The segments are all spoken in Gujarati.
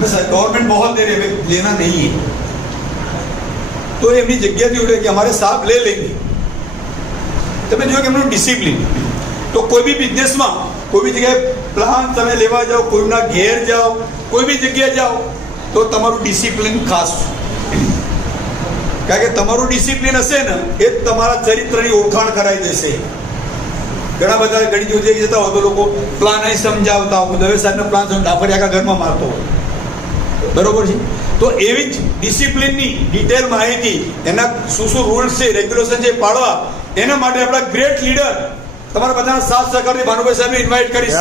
बस गवर्नमेंट बहुत देर है लेना नहीं है તો એમની જગ્યાથી ઉઠે કે અમારે સાહેબ લે લેંગે તમે જો કે એમનું ડિસિપ્લિન તો કોઈ બી બિઝનેસમાં કોઈ બી જગ્યાએ પ્લાન તમે લેવા જાઓ કોઈના ઘેર જાઓ કોઈ બી જગ્યાએ જાઓ તો તમારું ડિસિપ્લિન ખાસ કારણ કે તમારું ડિસિપ્લિન હશે ને એ જ તમારા ચરિત્રની ઓળખાણ કરાવી દેશે ઘણા બધા ઘણી જગ્યાએ જતા હોય તો લોકો પ્લાન અહીં સમજાવતા હોય દવે સાહેબનો પ્લાન સમજ ડાફરી આખા ઘરમાં મારતો હોય બરોબર છે? તો એવી જ ડિસિપ્લિનની ડિટેલ માહિતી એના શું શું રૂલ્સ છે રેગ્યુલેશન છે પાડવા એના માટે આપણા ગ્રેટ લીડર તમારા બધાના સાથ સહકારથી ભાનુભાઈ સાહેબને ઇન્વાઇટ કરીશ.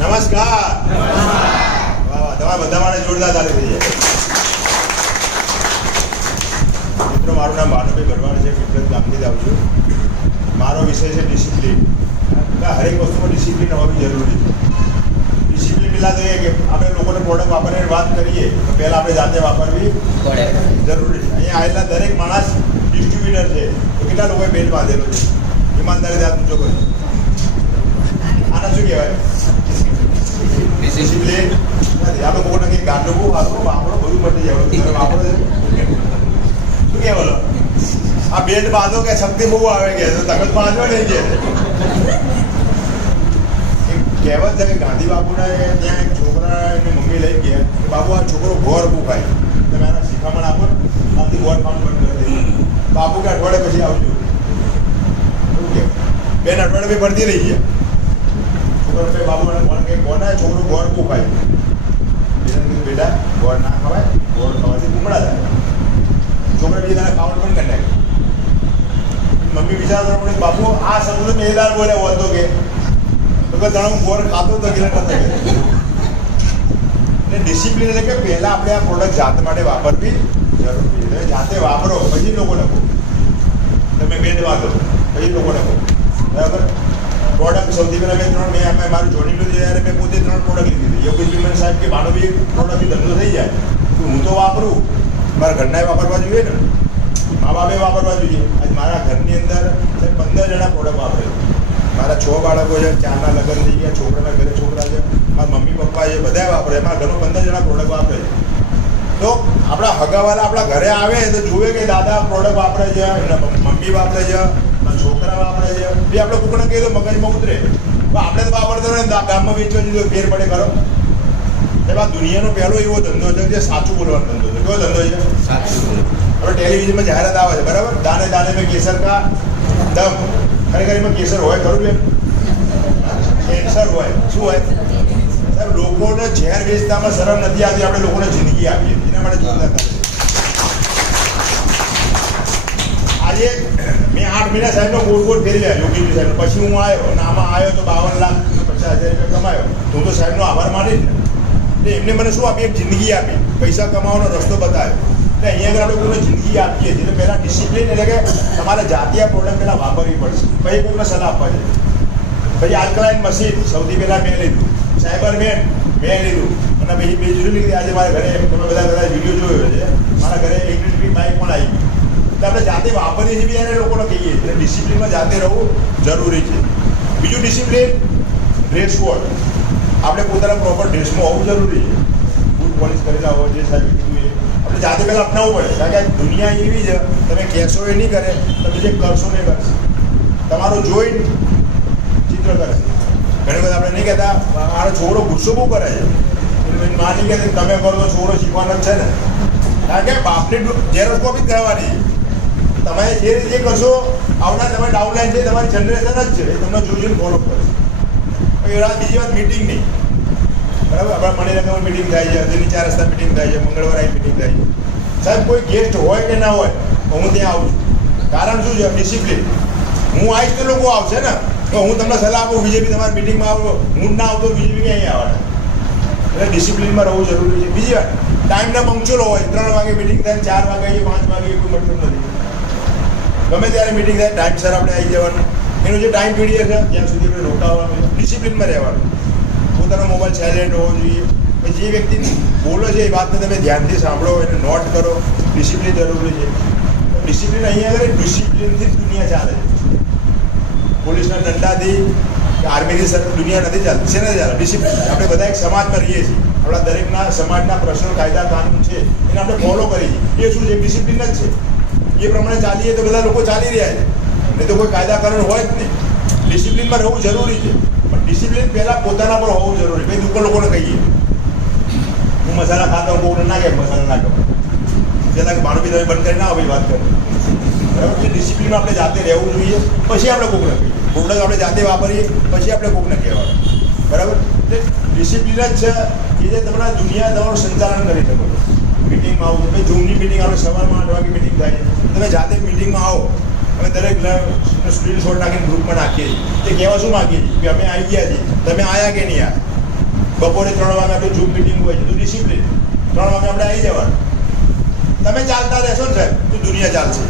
નમસ્કાર. વાહ વાહ તમારા બધા માટે જોરદાર ચાલી રહી છે. મિત્રો મારું નામ ભાનુભાઈ ભરવાડ છે. ગુજરાત ગામથી જ આવું છું. મારો વિષય છે ડિસિપ્લિન હરેક વસ્તુમાં ડિસિપ્લિન હોવી જરૂરી છે. ડિસિપ્લિન પહેલાં તો એ કે આપણે લોકોને પ્રોડક્ટ વાપરવાની વાત કરીએ તો પહેલાં આપણે જાતે વાપરવી જરૂરી છે. અહીંયા આવેલા દરેક માણસ ડિસ્ટ્રીબ્યુટર છે. તો કેટલા લોકોએ બેલ બાંધેલો છે? ઈમાનદારી હાથ ઊંચો કર્યો આના શું કહેવાય? ડિસિપ્લિન આપણે કોઈને કંઈક ગાંડો બહુ વાપરો વાપરો બધું પડી જાય. વાપરો શું કહેવાય આ બેલ્ટ બાંધો કે શક્તિ બહુ આવે કે? તો તમે બાંધો નહીં કે. કહેવત છે કે ગાંધી બાપુના ત્યાં એક છોકરા એની મમ્મી લઈ ગયા. કે બાપુ, આ છોકરો ઘોર ભૂખાય તમે એના શીખામણ આપો ને. આથી ગોળ ખાવાનું બંધ કરી દઈએ. બાપુ કે અઠવાડિયે પછી આવજો. બેન, અઠવાડિયે બી ભરતી રહી ગયા. છોકરો કે બાપુ, મને ફોન કે કોના? છોકરો ગોળ ભૂખાય ખાય બેટા ગોળ ના ખવાય. ગોળ ખાવાથી ગુમડા થાય. છોકરા બીજા તને ખાવાનું પણ કરી મમ્મી વિચારતા પડે બાપુ, આ શબ્દ મેદાર બોલ્યા હોતો કે, તો જાણે હું ગોળ ખાતો તો કે નતો ને ડિસિપ્લિન એટલે કે પહેલાં આપણે આ પ્રોડક્ટ જાત માટે વાપરવી જરૂરી તમે જાતે વાપરો, પછી લોકોને કહો. તમે બેન વાંધો પછી લોકોને કહો. બરાબર? પ્રોડક્ટ સૌથી પહેલાં મેં ત્રણ મેં અમે મારું જોડી લીધું ત્યારે મેં પોતે ત્રણ પ્રોડક્ટ લીધી યોગેશ વિમન સાહેબ કે ભાનુભાઈ પ્રોડક્ટથી ધંધો થઈ જાય. હું તો વાપરું. મારા ઘરના વાપરવા જોઈએ ને. મા બાપે વાપરવા જોઈએ. આજ મારા ઘરની અંદર પંદર જણા પ્રોડક્ટ વાપરે મારા છ બાળકો છે, ચારના લગ્ન થઈ ગયા, છોકરાના ઘરે છોકરા છે. મારા મમ્મી, પપ્પા છે બધા વાપરે મારા ઘરમાં પંદર જણા પ્રોડક્ટ વાપરે તો આપણા હગાવાલા આપણા ઘરે આવે તો જુએ કે દાદા પ્રોડક્ટ વાપરે છે, એના મમ્મી વાપરે છે, એના છોકરા વાપરે છે. એ આપણે કોકને કહીએ તો મગજમાં ઉતરે. આપણે તો વાપરતો ને ગામમાં વેચવા જોઈએ ફેર પડે એમાં દુનિયાનો પહેલો એવો ધંધો છે જે સાચું બોલવાનો ધંધો છે. કયો ધંધો છે? હવે ટેલિવિઝનમાં જાહેરાત આવે છે બરાબર? દાને દાને મેં કેસર કા દમ. ખરેખર એમાં કેસર હોય ખરું બેન? કેન્સર હોય. શું હોય? સાહેબ લોકોને ઝેર વેચતામાં શરમ નથી આવતી આપણે લોકોને જિંદગી આપીએ. એના માટે જોરદાર. આજે મેં આઠ મહિના સાહેબનો ગોળ ગોળ ફેરી રહ્યા યોગીજી સાહેબ પછી હું આવ્યો અને આમાં આવ્યો તો બાવન લાખ પચાસ હજાર રૂપિયા કમાયો. તો હું તો સાહેબનો આભાર માનીશ. ને એટલે એમને મને શું આપી? એક જિંદગી આપી. પૈસા કમાવાનો રસ્તો બતાવ્યો. એટલે અહીંયા આગળ આપણે કોઈને જિંદગી આપીએ છીએ. એટલે પહેલાં ડિસિપ્લિન એટલે કે તમારે જાતીય પ્રોડક્ટ પહેલાં વાપરવી પડશે. પછી કોઈને સલાહ આપવા છે પછી આલ્કલાઇન મશીન સૌથી પહેલાં મેં લીધું. સાયબર મેન મેં લીધું. અને પછી બે જોયું લીધી આજે મારા ઘરે તમે બધા બધા વીડિયો જોયો છે. મારા ઘરે ઇલેક્ટ્રિક બાઇક પણ આવી એટલે આપણે જાતે વાપરીએ છીએ બી એને લોકોને કહીએ એટલે ડિસિપ્લિનમાં જાતે રહેવું જરૂરી છે. બીજું ડિસિપ્લિન ડ્રેસ કોડ આપણે પોતાના પ્રોપર ડ્રેસમાં હોવું જરૂરી છે. બૂટ પોલિશ કરેલા હોય, જે સાહેબ કીધું એ આપણે જાતે પહેલાં અપનાવવું પડે. કારણ કે દુનિયા એવી છે, તમે કહેશો એ નહીં કરે તમે જે કરશો ને કરશે તમારું જોઈ ચિત્ર કરે. ઘણી બધા આપણે નહીં કહેતા મારો છોકરો ગુસ્સો બહુ કરે છે. માની કહેતી, તમે કરો તો છોકરો શીખવાનો છે ને. કારણ કે બાપની જેરોસ્કોપી જ કહેવાની તમે જે રીતે કરશો, આવનાર તમારી ડાઉનલાઈન છે, તમારી જનરેશન જ છે. એ તમને જોઈ જોઈને ફોલો કરે પછી એ વાત બીજી વાત નહીં બરાબર? આપણા મણિનગરમાં મિટિંગ થાય છે દિલ્હી ચાર રસ્તા મિટિંગ થાય છે, મંગળવારે મિટિંગ થાય છે. સાહેબ, કોઈ ગેસ્ટ હોય કે ના હોય હું ત્યાં આવું છું. કારણ શું છે? ડિસિપ્લિન હું આવીશ તો લોકો આવશે ને. તો હું તમને સલાહ આપું, બીજેપી તમારી મિટિંગમાં આવો હું ના આવતો, બીજેપી ક્યાં અહીંયા આવવાના એટલે ડિસિપ્લિનમાં રહેવું જરૂરી છે. બીજી વાત ટાઈમના પંક્ચ્યુઅલ હોય. ત્રણ વાગે મિટિંગ થાય ચાર વાગે પાંચ વાગે કોઈ મતલબ નથી. ગમે ત્યારે મિટિંગ થાય ટાઈમસર આપણે આવી જવાનું. એનો જે ટાઈમ પીરિયડ છે ત્યાં સુધી આપણે રોકાવાનું ડિસિપ્લિનમાં રહેવાનું. પોતાનો મોબાઈલ સાયલેન્ટ હોવો જોઈએ. જે વ્યક્તિ બોલો છે એ વાતને તમે ધ્યાનથી સાંભળો એને નોટ કરો. ડિસિપ્લિન જરૂરી છે. ડિસિપ્લિન અહીંયા આગળ ડિસિપ્લિનથી દુનિયા ચાલે છે. પોલીસના દંડાથી આર્મીની સર, દુનિયા નથી ચાલતી. છે નથી ચાલે? ડિસિપ્લિન આપણે બધા એક સમાજમાં રહીએ છીએ. આપણા દરેકના સમાજના પ્રશ્નો, કાયદા, કાનૂન છે. એને આપણે ફોલો કરીએ છીએ. એ શું છે? ડિસિપ્લિન જ છે. એ પ્રમાણે ચાલીએ તો બધા લોકો ચાલી રહ્યા છે. નહીં તો કોઈ કાયદાકરણ હોય જ નહીં. ડિસિપ્લિનમાં રહેવું જરૂરી છે. પણ ડિસિપ્લિન પહેલાં પોતાના પર હોવું જરૂરી. ભાઈ દુઃખ લોકોને કહીએ. હું મસાલા ખાતો હું કોઈને ના કે મસાલા ના કહું જેના કે મારું બી તમે બંધ કરી ના ભાઈ વાત કરી. બરાબર? છે ડિસિપ્લિન આપણે જાતે રહેવું જોઈએ. પછી આપણે કોકને કહીએ. પ્રોડક્ટ આપણે જાતે વાપરીએ, પછી આપણે કોકને કહેવાનું. બરાબર? એટલે ડિસિપ્લિન જ છે કે જે તમારા દુનિયા તમારું સંચાલન કરી શકો છો. મિટિંગમાં આવું, તમે જૂની મિટિંગ આપણે સવારમાં આઠ વાગે મિટિંગ થાય. તમે જાતે મિટિંગમાં આવો. અમે દરેક સ્ક્રીનશોટ નાખીને ગ્રુપમાં નાખીએ છીએ. તે કહેવા શું માગીએ છીએ? કે અમે આવી ગયા છીએ. તમે આવ્યા કે નહીં આયા? બપોરે ત્રણ વાગે આપણે ઝૂમ મિટિંગ હોય છે. તો ડિસિપ્લિન ત્રણ વાગે આપણે આવી જવાનું. તમે ચાલતા રહેશો ને સાહેબ. તો દુનિયા ચાલશે.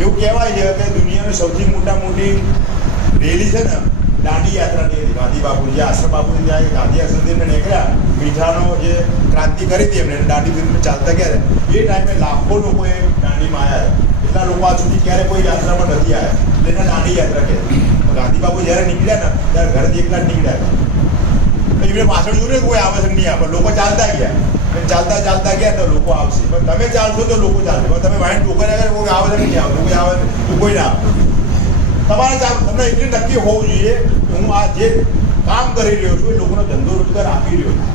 એવું કહેવાય છે કે દુનિયાની સૌથી મોટા મોટી રેલી છે ને, દાંડી યાત્રાની હતી ગાંધી બાપુજી આશ્રમ બાપુજી ત્યાં ગાંધી આશ્રમથી નીકળ્યા. મીઠાનો જે ક્રાંતિ કરી હતી એમને દાંડી ચાલતા ગયા એ ટાઈમે લાખો લોકો એ દાંડીમાં આવ્યા એટલા લોકો આજ સુધી ક્યારે કોઈ યાત્રામાં નથી આવ્યા એટલે દાંડી યાત્રા કહે ગાંધી બાપુ જ્યારે નીકળ્યા ને, ત્યારે ઘરેથી એકલા નીકળ્યા હતા. એમને પાછળ જોયું ને કોઈ આવે છે નહીં આવે લોકો ચાલતા ગયા. ચાલતા ચાલતા ગયા તો લોકો આવશે. પણ તમે ચાલશો તો લોકો ચાલશે. પણ તમે વાઈન ટોકર કોઈ આવે છે નહીં આવે કોઈ આવે તો કોઈ ના આવે તમારે તમને એટલી નક્કી હોવું જોઈએ કે હું આ જે કામ કરી રહ્યો છું એ લોકોનો ધંધો રોજગાર આપી રહ્યો છું.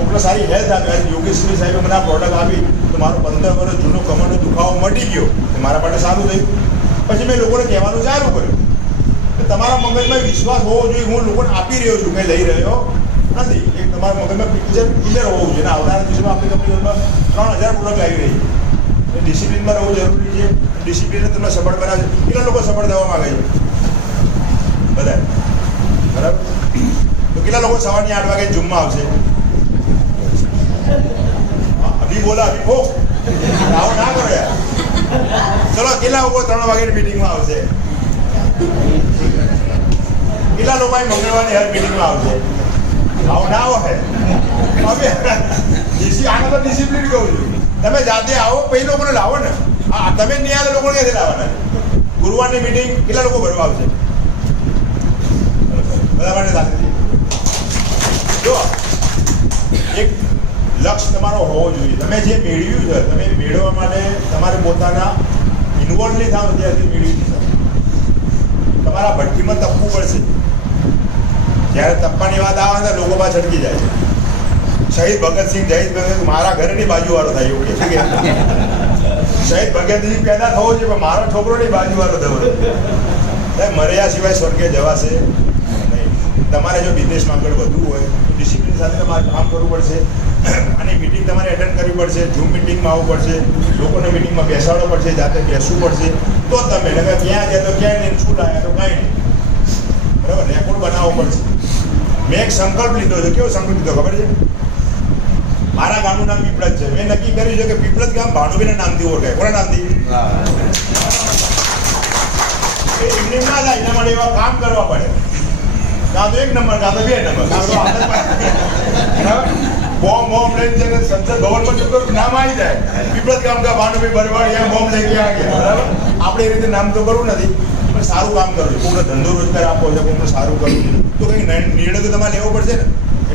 કોકને સારી હેલ્થ આપી. આજે યોગેશભાઈ સાહેબે મને આ પ્રોડક્ટ આપી. તો મારો પંદર વર્ષ જૂનો કમરનો દુખાવો મટી ગયો. એ મારા માટે સારું થયું. પછી મેં લોકોને કહેવાનું ચાલુ કર્યું કે તમારા મગજમાં વિશ્વાસ હોવો જોઈએ. હું લોકોને આપી રહ્યો છું. કંઈ લઈ રહ્યો નથી. એક તમારા મગજમાં પિક્ચર ક્લિયર હોવું જોઈએ. આવનારા દિવસોમાં આપણી કંપનીઓમાં ત્રણ હજાર પ્રોડક્ટ આવી રહી છે. ડિસિપ્લિનમાં રહેવું જરૂરી છે. ડિસિપ્લિન તમને સફળ બનાવે. છે કેટલા લોકો સફળ થવા માંગે છે? બધા બરાબર? તો કેટલા લોકો સવારની આઠ વાગે જુમ્મા આવશે? હા, અભી બોલા અભી ભો આવું ના કરો. યાર ચલો કેટલા લોકો ત્રણ વાગ્યાની મીટિંગમાં આવશે? કેટલા લોકો મંગળવારની હર મીટિંગમાં આવશે? આવો ના હોય. હવે ડીસી આને તો ડિસિપ્લિન કહું છું. તમે જાતે આવો પછી લોકોને લાવો ને. હા તમે નહીં આવે લોકોને ક્યાંથી લાવવાના? ગુરુવારની મીટિંગ કેટલા લોકો ભરવા આવશે? બધા માટે સાથે જો એક લક્ષ્ય તમારો હોવો જોઈએ. તમે જે મેળવ્યું છે, તમે મેળવવા માટે તમારે પોતાના ઇન્વોલ્વ નહીં થાવ ત્યાંથી મેળવી નહીં શકો. તમારા ભઠ્ઠીમાં તપવું પડશે. જ્યારે તપ્પાની વાત આવે ને, લોકો પાસે છટકી જાય છે. શહીદ ભગતસિંહ જહીદ ભગત મારા ઘરની બાજુવાળો થાય એવું કે શહીદ ભગતસિંહ પેદા થવો છે પણ મારો છોકરો ની બાજુવાળો થવો મર્યા સિવાય સ્વર્ગે જવાશે તમારે જો બિઝનેસમાં આગળ વધવું હોય, તો ડિસિપ્લિન સાથે તમારે કામ કરવું પડશે. અને મિટિંગ તમારે એટેન્ડ કરવી પડશે ઝૂમ મિટિંગમાં આવવું પડશે, લોકોને મિટિંગમાં બેસાડવું પડશે, જાતે બેસવું પડશે. તો તમે, નકર ક્યાં ગયા તો ક્યાંય નહીં, શું લાયા તો કાંઈ નહીં. બરાબર? રેકોર્ડ બનાવવો પડશે. મેં એક સંકલ્પ લીધો છે. કેવો સંકલ્પ લીધો ખબર છે? મારા ગામનું નામ પીપળજ છે. મેં નક્કી કર્યું છે કે પીપળજ ગામ ભાણુબીના નામથી ઓળખાય. કોના નામથી? એમને ના થાય, એના માટે એવા કામ કરવા પડે. કાં તો એક નંબર, કાં તો બે નંબર. કાં તો બોમ્બ બોમ્બ લઈને જઈને સંસદ ભવનમાં જતો રહો, નામ આવી જાય. પીપળજ ગામ કા ભાનુભાઈ ભરવાડ યા બોમ્બ લઈને આ ગયા? બરાબર? આપણે એ રીતે નામ તો કરવું નથી પણ સારું કામ કરવું છે. કોઈને ધંધો રોજગાર આપો છે કોઈને સારું કરવું છે. તો કંઈ નિર્ણય તો તમારે લેવો પડશે ને?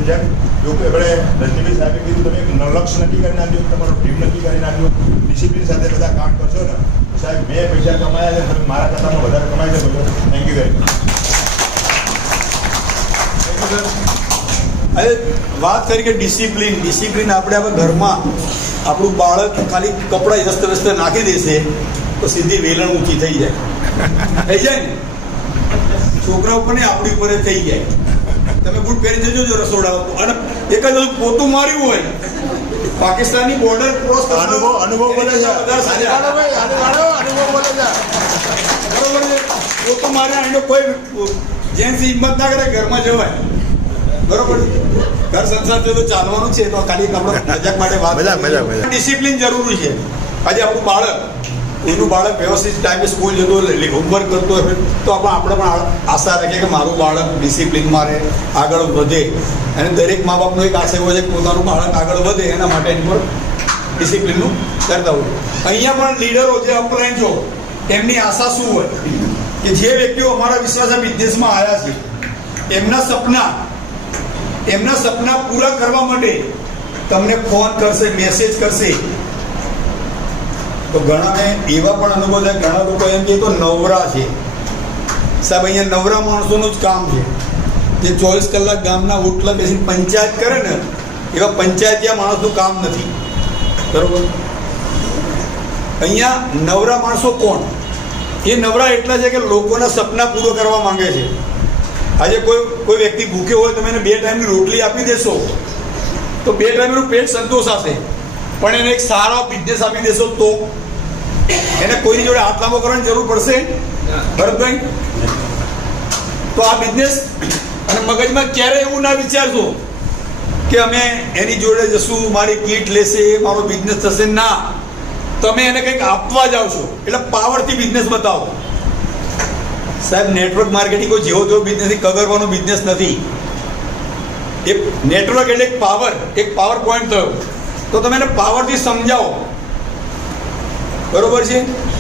જેમ? જોકે આપણે રજનીભાઈ સાહેબે કીધું તમે એક લક્ષ્ય નક્કી કરી નાખજો તમારો ટીમ નક્કી કરી નાખજો. ડિસિપ્લિન સાથે બધા કામ કરશો ને સાહેબ મેં પૈસા કમાયા છે તમે મારા કરતામાં વધારે કમાઈ શકો છો થેન્ક યુ વેરી મચ હવે વાત કરી કે ડિસિપ્લિન ડિસિપ્લિન આપણે આપણે ઘરમાં આપણું બાળક ખાલી કપડાં અસ્ત વ્યસ્ત નાખી દેશે તો સીધી વેલણ ઊંચી થઈ જાય. થઈ જાય ને? છોકરા ઉપર ને આપણી ઉપર થઈ જાય. તમે બૂટ પહેરી જજો જો રસોડા અને એક જ પોતું માર્યું હોય. પાકિસ્તાનની બોર્ડર ક્રોસ અનુભવ અનુભવ બોલે છે અનુભવ બોલે છે બરોબર છે? પોતું માર્યા એનો કોઈ જેન્ટ્સ હિંમત ના કરે ઘરમાં જવાય. બરોબર? ઘર સંસાર તો ચાલવાનું છે તો ખાલી આપણે મજાક માટે વાત મજા મજા મજા. ડિસિપ્લિન જરૂરી છે. આજે આપણું બાળક એનું બાળક વ્યવસ્થિત ટાઈમે સ્કૂલ જતો હોમવર્ક કરતો હોય તો આપણે આપણે પણ આશા રાખીએ કે મારું બાળક ડિસિપ્લિનમાં રહે આગળ વધે. અને દરેક મા બાપનો એક આશય હોય છે કે પોતાનું બાળક આગળ વધે એના માટે એની પર ડિસિપ્લિનનું કરતા હોય. અહીંયા પણ લીડરો જે અપલાઈન છો એમની આશા શું હોય? કે જે વ્યક્તિઓ અમારા વિશ્વાસના બિઝનેસમાં આવ્યા છે એમના સપના એમના સપના પૂરા કરવા માટે તમને ફોન કરશે મેસેજ કરશે. તો ઘણાને એવા પણ અનુભવ થાય, ઘણા લોકો એમ કે તો નવરા છે. સાહેબ, અહીંયા નવરા માણસોનું જ કામ છે. જે ચોવીસ કલાક ગામના ઓટલા બેસીને પંચાયત કરે ને, એવા પંચાયતીયા માણસનું કામ નથી. બરોબર? અહીંયા નવરા માણસો કોણ? એ નવરા એટલા છે કે લોકોના સપના પૂરો કરવા માંગે છે. આજે કોઈ કોઈ વ્યક્તિ ભૂખ્યો હોય તમે એને બે ટાઈમની રોટલી આપી દેશો, તો બે ટાઈમનું પેટ સંતોષ હશે પણ એને એક સારો બિઝનેસ આપી દેશો તો? એને કોઈની જોડે હાથ લાંબો કરવાની જરૂર પડશે? ભરતભાઈ? તો આ બિઝનેસ અને મગજમાં ક્યારે એવું ના વિચારશો કે અમે એની જોડે જશું, મારી કીટ લેશે, મારો બિઝનેસ થશે? ના. તમે એને કંઈક આપવા જાઓ છો. એટલે પાવરથી બિઝનેસ બતાવો. સાહેબ નેટવર્ક માર્કેટિંગ કોઈ જેવો તેવો બિઝનેસ કગરવાનો બિઝનેસ નથી. એક નેટવર્ક એટલે એક પાવર એક પાવર પોઈન્ટ થયો. તો તમે એને પાવરથી સમજાવો. બરોબર છે?